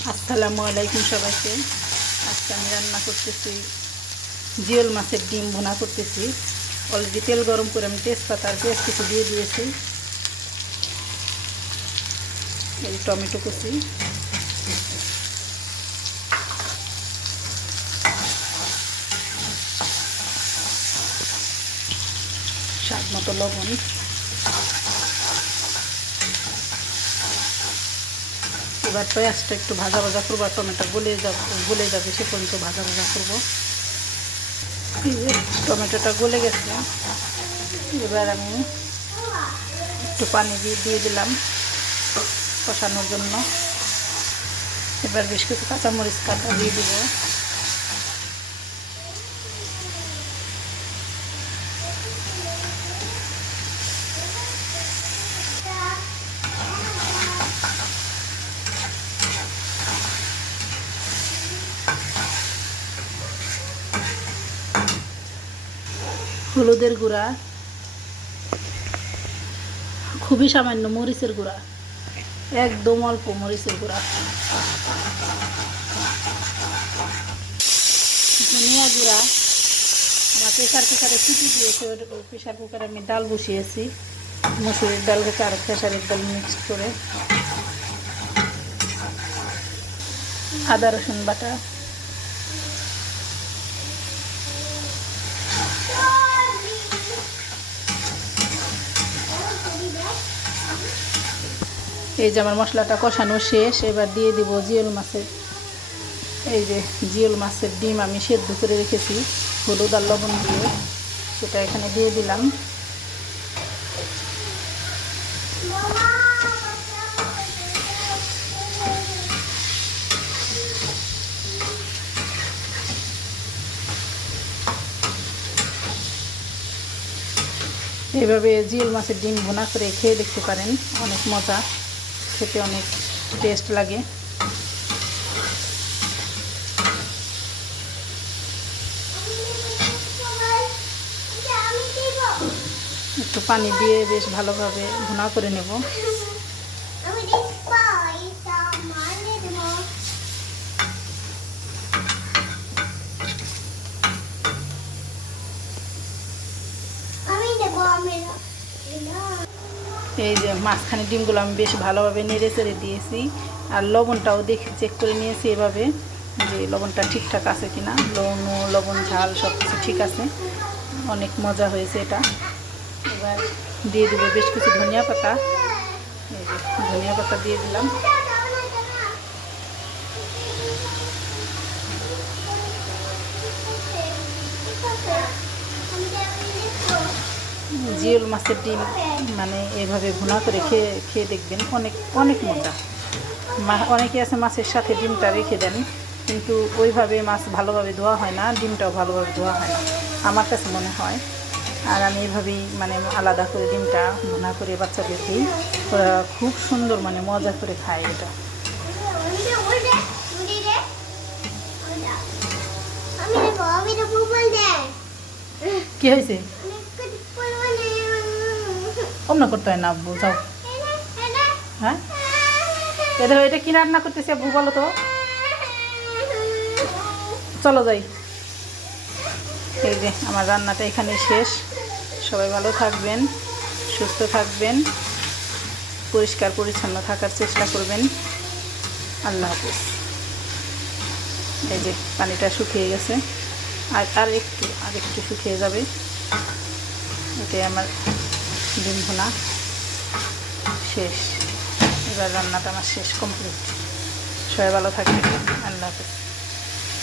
আসসালামু আলাইকুম সবাইকে। আজকে আমি রান্না করতেছি জিওল মাছের ডিম ভুনা করতেছি। অলরেডি তেল গরম করে আমি তেজপাতা আর পেঁয়াজ কিছু দিয়ে দিয়েছি। এই টমেটো কুচি। স্বাদ মতো লবণ। এবার পেঁয়াজটা একটু ভাজা ভাজা করব, আর টমেটো গলে যাব, গলে যাবে সে পর্যন্ত ভাজা ভাজা করব। টমেটোটা গলে গেছে, এবার আমি একটু পানি দিয়ে দিয়ে দিলাম কষানোর জন্য। এবার বেশ কিছু কাঁচামরিচ কাটা দিয়ে দিব। হলুদের গুঁড়া, খুবই সামান্য মরিচের গুঁড়া, একদম অল্প মরিচের গুঁড়া। ধনিয়া গুঁড়া, আমার প্রেশার কুকারে সিটি দিয়েছে প্রেশার কুকারে আমি ডাল বসিয়েছি। মুসুরির ডাল রেখে আর খেসারির ডাল মিক্স করে। আদা রসুন বাটা। এই যে আমার মশলাটা কষানো শেষ, এবার দিয়ে দিব জিওল মাছের। এই যে জিওল মাছের ডিম আমি সেদ্ধ করে রেখেছি, হলুদ আর লবণ দিয়ে। সেটা এখানে দিয়ে দিলাম। এভাবে জিওল মাছের ডিম ভুনা করে খেয়ে দেখতে পারেন, অনেক মজা। খেতে অনেক টেস্ট লাগে। একটু পানি দিয়ে বেশ ভালোভাবে ভুনা করে নেব। এই যে মাঝখানে ডিমগুলো আমি বেশ ভালোভাবে নেড়ে চেড়ে দিয়েছি। আর লবণটাও দেখে চেক করে নিয়েছি এভাবে যে লবণটা ঠিকঠাক আছে কিনা। লবণ লবণ, ঝাল সব কিছু ঠিক আছে। অনেক মজা হয়েছে এটা। এবার দিয়ে দেবো বেশ কিছু ধনিয়া পাতা। ধনিয়া পাতা দিয়ে দিলাম। জিওল মাছের ডিম মানে এভাবে ভুনা করে খেয়ে খেয়ে দেখবেন অনেক অনেক মোটা মা অনেকে আছে মাছের সাথে ডিমটা রেখে দেন কিন্তু ওইভাবে মাছ ভালোভাবে ধোয়া হয় না ডিমটাও ভালোভাবে ধোয়া হয় না আমার কাছে মনে হয়। আর আমি এভাবেই মানে আলাদা করে ডিমটা ভুনা করে বাচ্চাদের দিই ওরা খুব সুন্দর মানে মজা করে খায় এটা। কি হয়েছে? অন্য করতে হয় না, আব্বু, যাও। হ্যাঁ? এটা এটা কি রান্না করতেছে আব্বু, বলো তো। চলো যাই। এই যে, আমার রান্নাটা এখানে শেষ। সবাই ভালো থাকবেন, সুস্থ থাকবেন, পরিষ্কার পরিচ্ছন্ন থাকার চেষ্টা করবেন। আল্লাহ হাফিজ। এই যে, পানিটা শুকিয়ে গেছে। আর আর একটু আর একটু শুকিয়ে যাবে। এটাই আমার ডিম ভুনা শেষ। এবার রান্নাটা আমার শেষ কমপ্লিট সবাই ভালো থাকবে আল্লাহ হাফিজ।